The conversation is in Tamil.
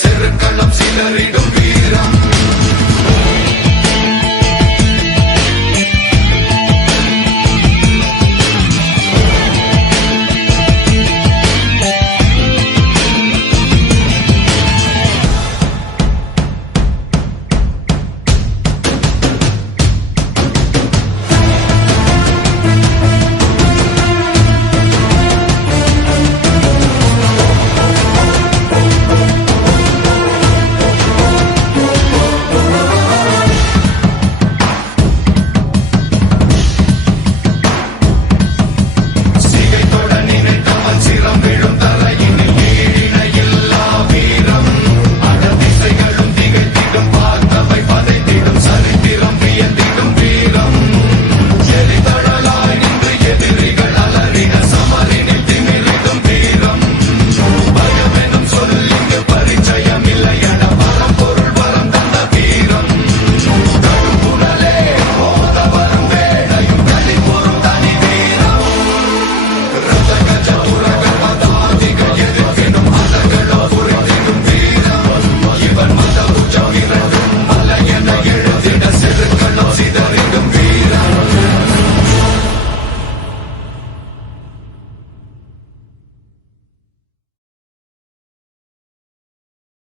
செருக்களம் சிலரிடும்